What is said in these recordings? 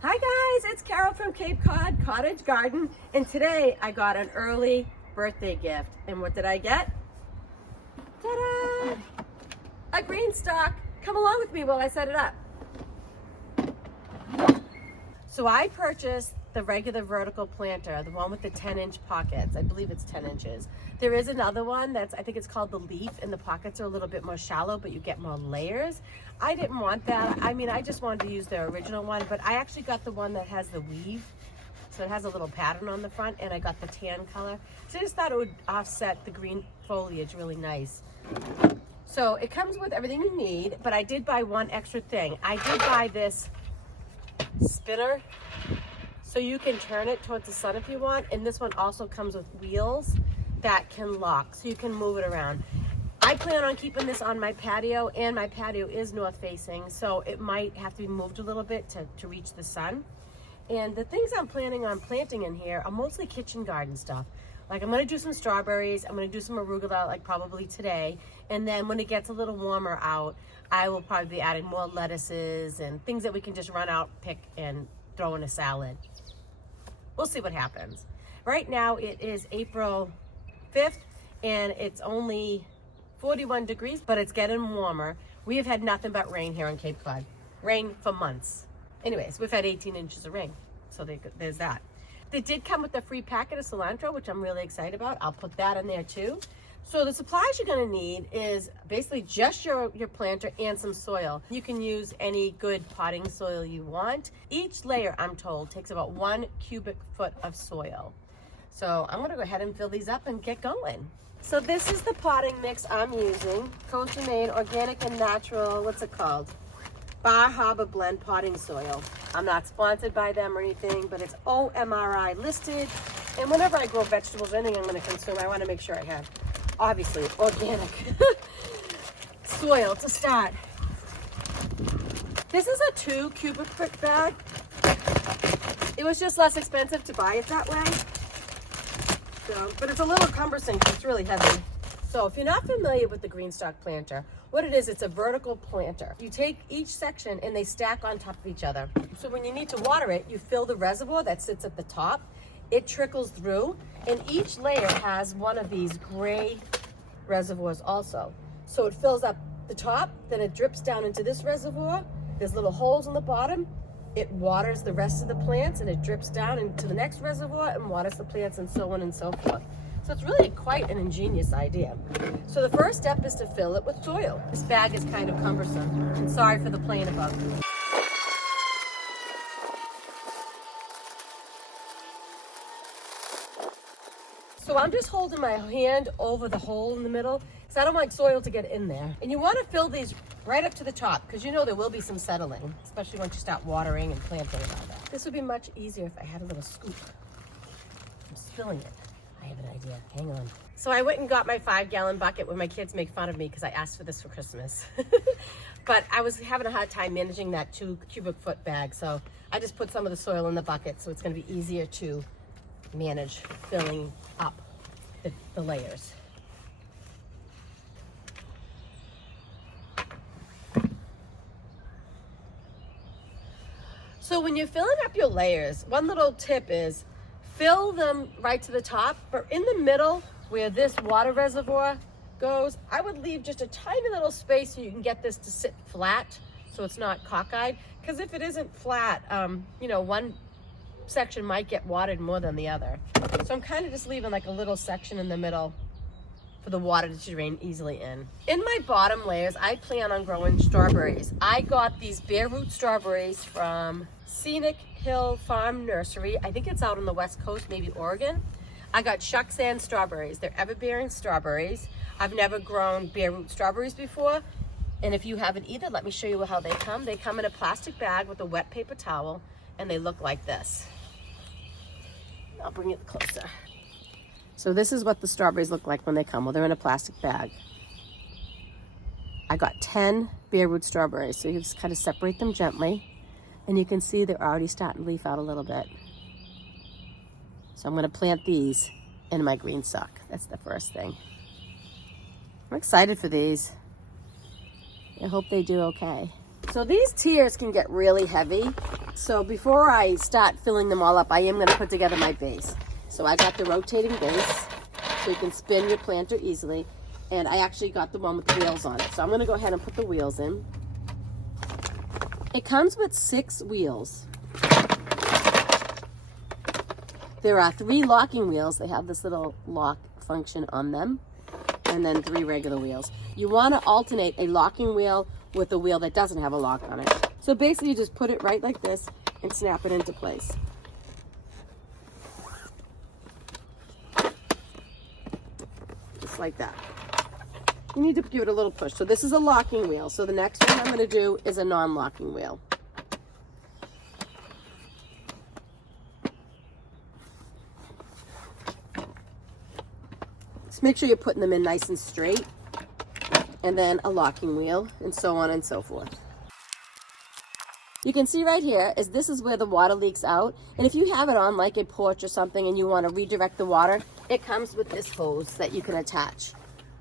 Hi guys, it's Carol from Cape Cod Cottage Garden, and today I got an early birthday gift. And what did I get? Ta-da! A GreenStalk. Come along with me while I set it up. So I purchased the regular vertical planter, the one with the 10-inch pockets. I believe it's 10 inches. There is another one I think it's called the leaf, and the pockets are a little bit more shallow, but you get more layers. I didn't want that. I just wanted to use the original one, but I actually got the one that has the weave. So it has a little pattern on the front, and I got the tan color. So I just thought it would offset the green foliage really nice. So it comes with everything you need, but I did buy one extra thing. I did buy this spinner, so you can turn it towards the sun if you want, and this one also comes with wheels that can lock, so you can move it around. I plan on keeping this on my patio, and my patio is north facing, so it might have to be moved a little bit to reach the sun. And the things I'm planning on planting in here are mostly kitchen garden stuff. Like I'm gonna do some strawberries, I'm gonna do some arugula like probably today, and then when it gets a little warmer out, I will probably be adding more lettuces and things that we can just run out, pick, and throw in a salad. We'll see what happens. Right now it is April 5th and it's only 41 degrees, but it's getting warmer. We have had nothing but rain here on Cape Cod. Rain for months. Anyways, we've had 18 inches of rain, so there's that. They did come with a free packet of cilantro, which I'm really excited about. I'll put that in there too. So the supplies you're gonna need is basically just your planter and some soil. You can use any good potting soil you want. Each layer, I'm told, takes about 1 cubic foot of soil. So I'm gonna go ahead and fill these up and get going. So this is the potting mix I'm using. Coastal Maine Organic and Natural, what's it called? Bar Harbor Blend potting soil. I'm not sponsored by them or anything, but it's OMRI listed. And whenever I grow vegetables or anything I'm gonna consume, I wanna make sure I have, obviously, organic soil to start. This is a 2 cubic foot bag. It was just less expensive to buy it that way. So, but it's a little cumbersome because it's really heavy. So if you're not familiar with the GreenStalk planter, what it is, it's a vertical planter. You take each section and they stack on top of each other. So when you need to water it, you fill the reservoir that sits at the top. It trickles through, and each layer has one of these gray reservoirs also. So it fills up the top, then it drips down into this reservoir. There's little holes in the bottom. It waters the rest of the plants, and it drips down into the next reservoir and waters the plants, and so on and so forth. So it's really quite an ingenious idea. So the first step is to fill it with soil. This bag is kind of cumbersome, and sorry for the plane above. So I'm just holding my hand over the hole in the middle because I don't want soil to get in there. And you want to fill these right up to the top because you know there will be some settling, especially once you start watering and planting and all that. This would be much easier if I had a little scoop. I'm spilling it. I have an idea. Hang on. So I went and got my 5-gallon bucket where my kids make fun of me because I asked for this for Christmas. But I was having a hard time managing that 2 cubic foot bag. So I just put some of the soil in the bucket so it's going to be easier to manage filling up the layers. So when you're filling up your layers, one little tip is fill them right to the top, but in the middle where this water reservoir goes, I would leave just a tiny little space so you can get this to sit flat so it's not cockeyed. Because if it isn't flat, one section might get watered more than the other. So I'm kind of just leaving like a little section in the middle for the water to drain easily in. In my bottom layers, I plan on growing strawberries. I got these bare root strawberries from Scenic Hill Farm Nursery. I think it's out on the West Coast, maybe Oregon. I got shuck sand strawberries. They're ever-bearing strawberries. I've never grown bare root strawberries before. And if you haven't either, let me show you how they come. They come in a plastic bag with a wet paper towel, and they look like this. I'll bring it closer. So this is what the strawberries look like when they come. Well, they're in a plastic bag. I got 10 bare root strawberries. So you just kind of separate them gently. And you can see they're already starting to leaf out a little bit. So I'm gonna plant these in my GreenStalk. That's the first thing. I'm excited for these. I hope they do okay. So So these tiers can get really heavy. So before I start filling them all up, I am going to put together my base. So I got the rotating base, so you can spin your planter easily. And I actually got the one with wheels on it. So I'm going to go ahead and put the wheels in. It comes with 6 wheels. There are 3 locking wheels. They have this little lock function on them. And then 3 regular wheels. You want to alternate a locking wheel with a wheel that doesn't have a lock on it. So basically you just put it right like this and snap it into place. Just like that. You need to give it a little push. So this is a locking wheel. So the next one I'm going to do is a non-locking wheel. Just make sure you're putting them in nice and straight. And then a locking wheel, and so on and so forth. You can see right here is this is where the water leaks out. And if you have it on like a porch or something and you want to redirect the water, it comes with this hose that you can attach.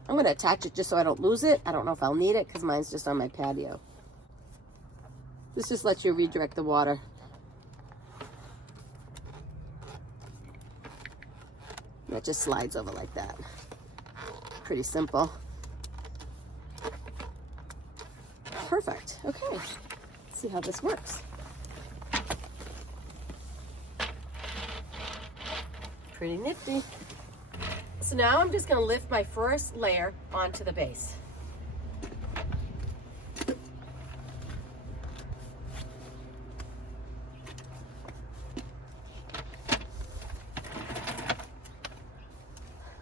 I'm going to attach it just so I don't lose it. I don't know if I'll need it because mine's just on my patio. This just lets you redirect the water. That just slides over like that. Pretty simple. Perfect. Okay. Let's see how this works. Pretty nifty. So now I'm just going to lift my first layer onto the base.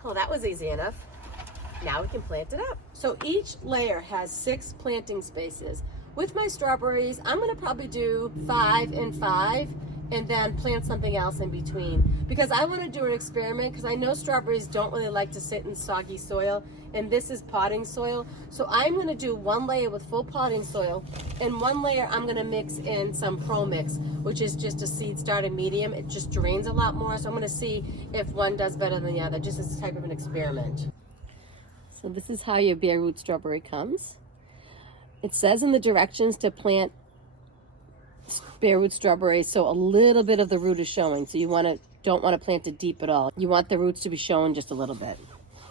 Well, that was easy enough. Now we can plant it up. So each layer has 6 planting spaces. With my strawberries, I'm going to probably do 5 and 5 and then plant something else in between. Because I want to do an experiment because I know strawberries don't really like to sit in soggy soil, and this is potting soil. So I'm going to do 1 layer with full potting soil, and 1 layer I'm going to mix in some Pro Mix, which is just a seed starter medium. It just drains a lot more, so I'm going to see if one does better than the other, just as a type of an experiment. So this is how your bare root strawberry comes. It says in the directions to plant bare root strawberries so a little bit of the root is showing. So you don't want to plant it deep at all. You want the roots to be showing just a little bit.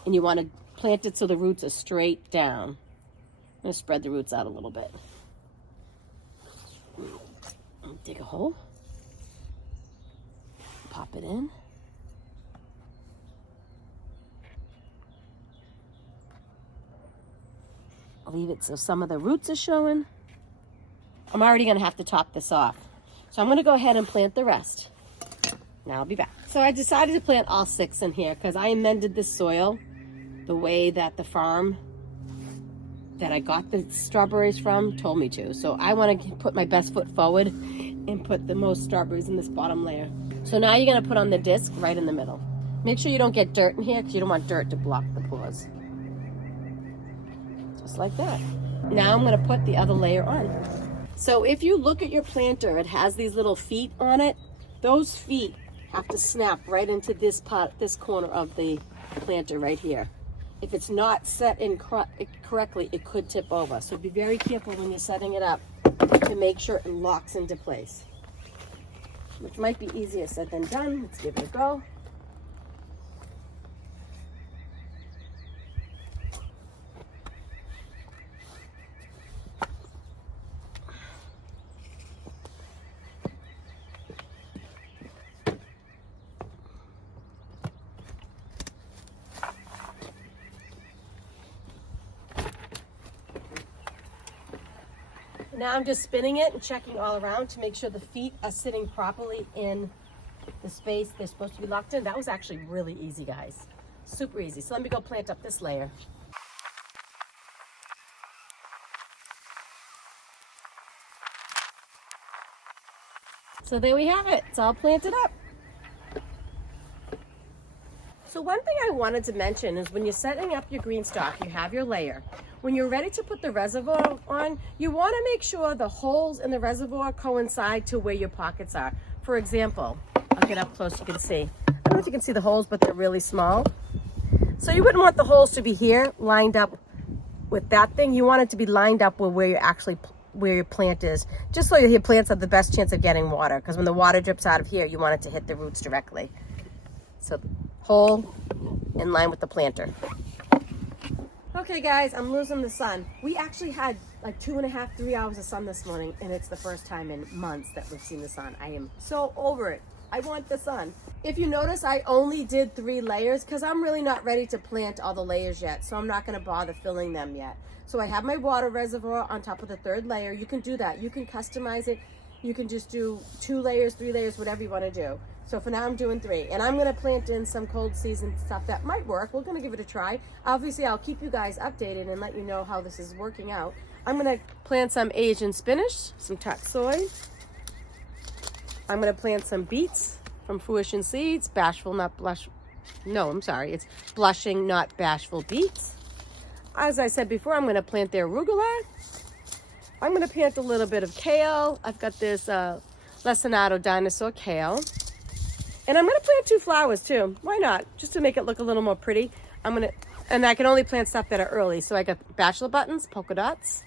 And you want to plant it so the roots are straight down. I'm going to spread the roots out a little bit. Dig a hole. Pop it in. Leave it so some of the roots are showing. I'm already going to have to top this off. So I'm going to go ahead and plant the rest. Now I'll be back. So I decided to plant all 6 in here because I amended this soil the way that the farm that I got the strawberries from told me to. So I want to put my best foot forward and put the most strawberries in this bottom layer. So now you're going to put on the disc right in the middle. Make sure you don't get dirt in here because you don't want dirt to block the pores. Just like that. Now I'm going to put the other layer on. So if you look at your planter, it has these little feet on it. Those feet have to snap right into this part, this corner of the planter right here. If it's not set in correctly, it could tip over. So be very careful when you're setting it up to make sure it locks into place, which might be easier said than done. Let's give it a go. Now I'm just spinning it and checking all around to make sure the feet are sitting properly in the space they're supposed to be locked in. That was actually really easy, guys. Super easy. So let me go plant up this layer. So there we have it. It's all planted up. So one thing I wanted to mention is when you're setting up your GreenStalk, you have your layer. When you're ready to put the reservoir on, you want to make sure the holes in the reservoir coincide to where your pockets are. For example, I'll get up close so you can see. I don't know if you can see the holes, but they're really small. So you wouldn't want the holes to be here lined up with that thing. You want it to be lined up with where you're actually where your plant is, just so your plants have the best chance of getting water, because when the water drips out of here, you want it to hit the roots directly. So hole in line with the planter. Okay guys, I'm losing the sun. We actually had like 2.5, 3 hours of sun this morning, and it's the first time in months that we've seen the sun. I am so over it. I want the sun. If you notice, I only did 3 layers because I'm really not ready to plant all the layers yet, so I'm not going to bother filling them yet. So I have my water reservoir on top of the 3rd layer. You can do that. You can customize it. You can just do 2 layers, 3 layers, whatever you want to do. So for now I'm doing 3, and I'm going to plant in some cold season stuff that might work. We're going to give it a try. Obviously I'll keep you guys updated and let you know how this is working out. I'm going to plant some Asian spinach, some tatsoi. I'm going to plant some beets from Fruition Seeds, bashful not blush. No, I'm sorry. It's blushing not bashful beets. As I said before, I'm going to plant their arugula. I'm going to plant a little bit of kale. I've got this Lacinato dinosaur kale. And I'm going to plant 2 flowers too. Why not? Just to make it look a little more pretty. And I can only plant stuff that are early. So I got bachelor buttons, polka dots.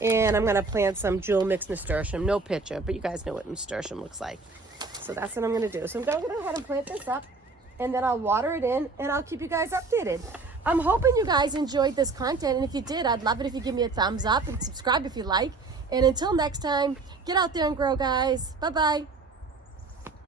And I'm going to plant some jewel mixed nasturtium. No picture, but you guys know what nasturtium looks like. So that's what I'm going to do. So I'm going to go ahead and plant this up, and then I'll water it in, and I'll keep you guys updated. I'm hoping you guys enjoyed this content, and if you did, I'd love it if you give me a thumbs up and subscribe if you like. And until next time, get out there and grow, guys. Bye-bye.